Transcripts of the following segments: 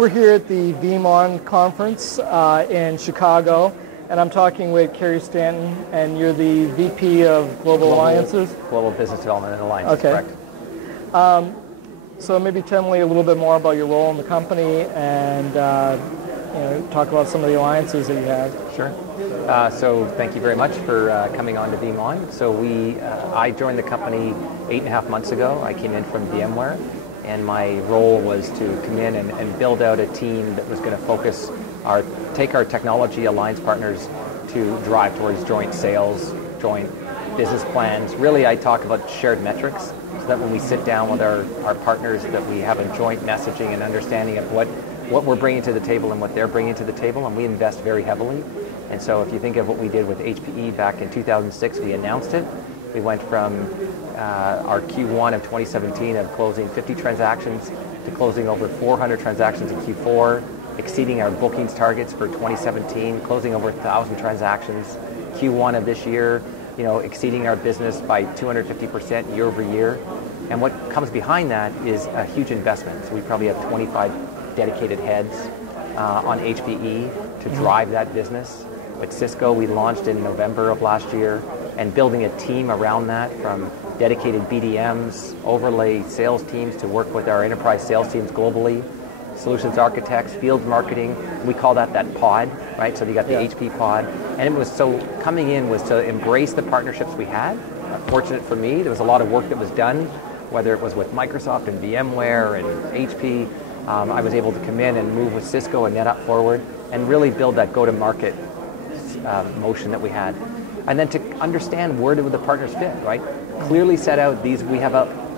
We're here at the VeeamON conference in Chicago, and I'm talking with Carey Stanton, and you're the VP of Global Alliances? Global Business Development and Alliances, okay. Correct. So maybe tell me a little bit more about your role in the company and talk about some of the alliances that you have. Sure. So thank you very much for coming on to VeeamON. So I joined the company 8.5 months ago. I came in from VMware, and my role was to come in and build out a team that was going to take our technology alliance partners to drive towards joint sales, joint business plans. Really, I talk about shared metrics, so that when we sit down with our partners, that we have a joint messaging and understanding of what we're bringing to the table and what they're bringing to the table, and we invest very heavily. And so if you think of what we did with HPE back in 2006, we announced it. We went from our Q1 of 2017 of closing 50 transactions to closing over 400 transactions in Q4, exceeding our bookings targets for 2017, closing over 1,000 transactions. Q1 of this year, exceeding our business by 250% year over year. And what comes behind that is a huge investment. So we probably have 25 dedicated heads on HPE to drive that business. With Cisco, we launched in November of last year, and building a team around that, from dedicated BDMs, overlay sales teams to work with our enterprise sales teams globally, solutions architects, field marketing. We call that pod, right? So you got the HP pod. And it was coming in was to embrace the partnerships we had. Fortunate for me, there was a lot of work that was done, whether it was with Microsoft and VMware and HP. I was able to come in and move with Cisco and NetApp forward and really build that go-to-market motion that we had. And then to understand where do the partners fit, right? Clearly set out we have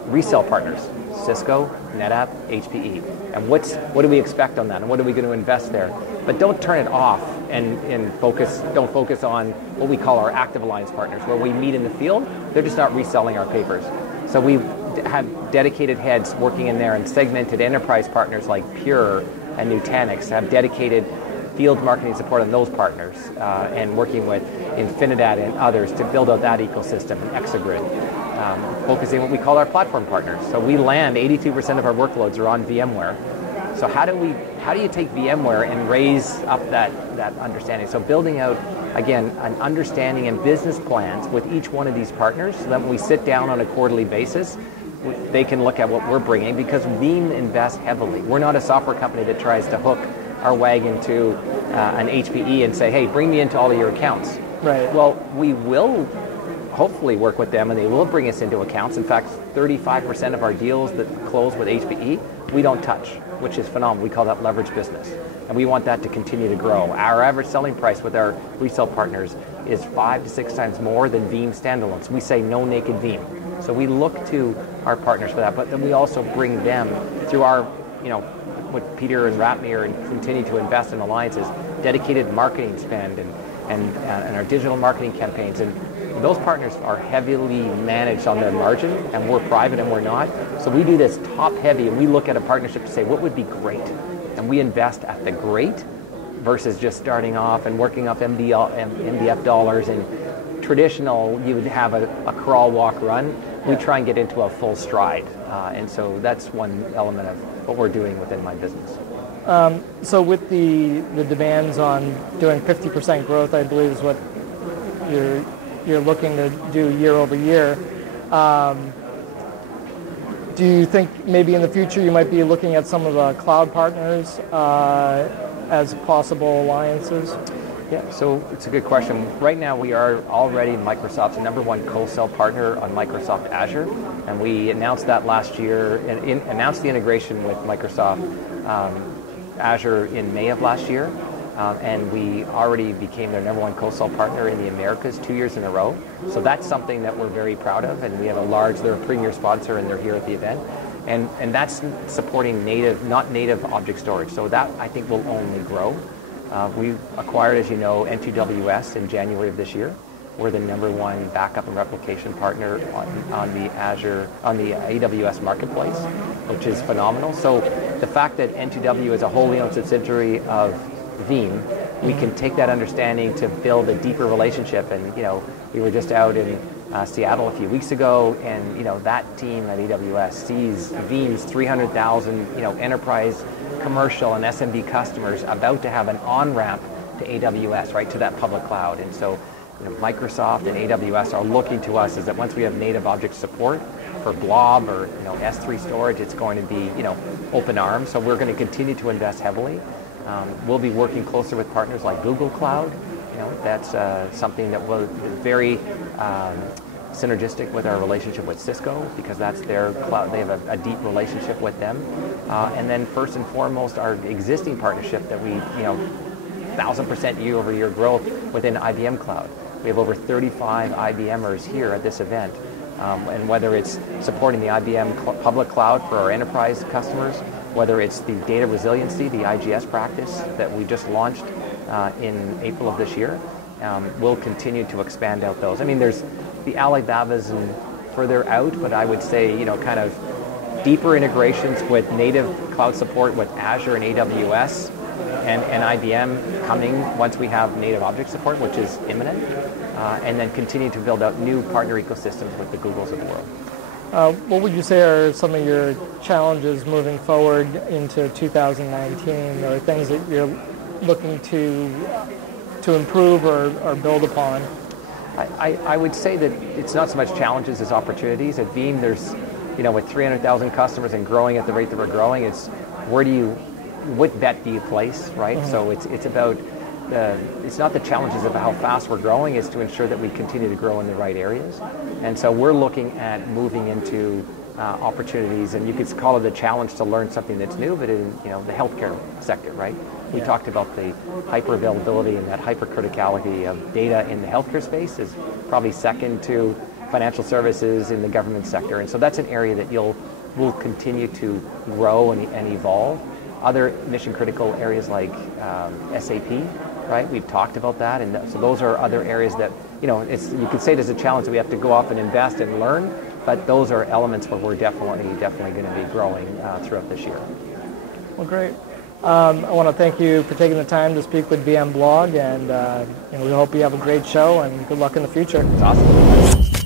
resale partners, Cisco, NetApp, HPE. And what do we expect on that? And what are we going to invest there? But don't turn it off and don't focus on what we call our active alliance partners, where we meet in the field. They're just not reselling our papers. So we have dedicated heads working in there, and segmented enterprise partners like Pure and Nutanix have dedicated field marketing support on those partners, and working with Infinidat and others to build out that ecosystem, and Exagrid, focusing on what we call our platform partners. So we land 82% of our workloads are on VMware. So how do you take VMware and raise up that understanding? So building out, again, an understanding and business plans with each one of these partners, so that when we sit down on a quarterly basis, they can look at what we're bringing, because Veeam invests heavily. We're not a software company that tries to hook our wagon to an HPE and say, hey, bring me into all of your accounts. Right. Well, we will hopefully work with them, and they will bring us into accounts. In fact, 35% of our deals that close with HPE, we don't touch, which is phenomenal. We call that leverage business. And we want that to continue to grow. Our average selling price with our resale partners is 5 to 6 times more than Veeam standalone. So we say no naked Veeam. So we look to our partners for that, but then we also bring them through our, with Peter and Ratmir, and continue to invest in alliances, dedicated marketing spend and our digital marketing campaigns. And those partners are heavily managed on their margin, and we're private and we're not. So we do this top heavy, and we look at a partnership to say, what would be great? And we invest at the great versus just starting off and working up MDF dollars. And traditional, you would have a crawl, walk, run. We try and get into a full stride. And so that's one element of what we're doing within my business. So with the demands on doing 50% growth, I believe is what you're looking to do year over year. Do you think maybe in the future you might be looking at some of the cloud partners as possible alliances? Yeah, so it's a good question. Right now we are already Microsoft's #1 co-sell partner on Microsoft Azure, and we announced that last year, and announced the integration with Microsoft Azure in May of last year, and we already became their #1 co-sell partner in the Americas 2 years in a row. So that's something that we're very proud of, and we have they're a premier sponsor, and they're here at the event. And that's supporting not native object storage. So that, I think, will only grow. We acquired, as you know, N2WS in January of this year. We're the #1 backup and replication partner on the AWS marketplace, which is phenomenal. So the fact that N2W is a wholly owned subsidiary of Veeam, we can take that understanding to build a deeper relationship. And we were just out in Seattle a few weeks ago, and that team at AWS sees Veeam's 300,000 enterprise, commercial, and SMB customers about to have an on-ramp to AWS, right, to that public cloud. And so Microsoft and AWS are looking to us as that once we have native object support for Blob or S3 storage, it's going to be open arms. So we're going to continue to invest heavily. We'll be working closer with partners like Google Cloud. That's something that will be very synergistic with our relationship with Cisco, because that's their cloud. They have a deep relationship with them. And then first and foremost, our existing partnership that we 1,000% year-over-year growth within IBM Cloud. We have over 35 IBMers here at this event. And whether it's supporting the IBM public cloud for our enterprise customers, whether it's the data resiliency, the IGS practice that we just launched in April of this year, we'll continue to expand out those. I mean, there's the Alibabas and further out, but I would say, kind of deeper integrations with native cloud support with Azure and AWS and IBM coming once we have native object support, which is imminent, and then continue to build out new partner ecosystems with the Googles of the world. What would you say are some of your challenges moving forward into 2019, or things that you're looking to improve or build upon? I would say that it's not so much challenges as opportunities. At Veeam, there's, with 300,000 customers and growing at the rate that we're growing, it's what bet do you place, right? Mm-hmm. So it's about, it's not the challenges of how fast we're growing, it's to ensure that we continue to grow in the right areas. And so we're looking at moving into opportunities, and you could call it a challenge to learn something that's new, but in the healthcare sector, right? We talked about the hyper availability and that hyper criticality of data in the healthcare space is probably second to financial services in the government sector, and so that's an area that will continue to grow and evolve. Other mission critical areas like SAP, right? We've talked about that, and so those are other areas that you could say there's a challenge that we have to go off and invest and learn, but those are elements where we're definitely going to be growing throughout this year. Well, great. I want to thank you for taking the time to speak with VMblog, and we hope you have a great show and good luck in the future. It's awesome.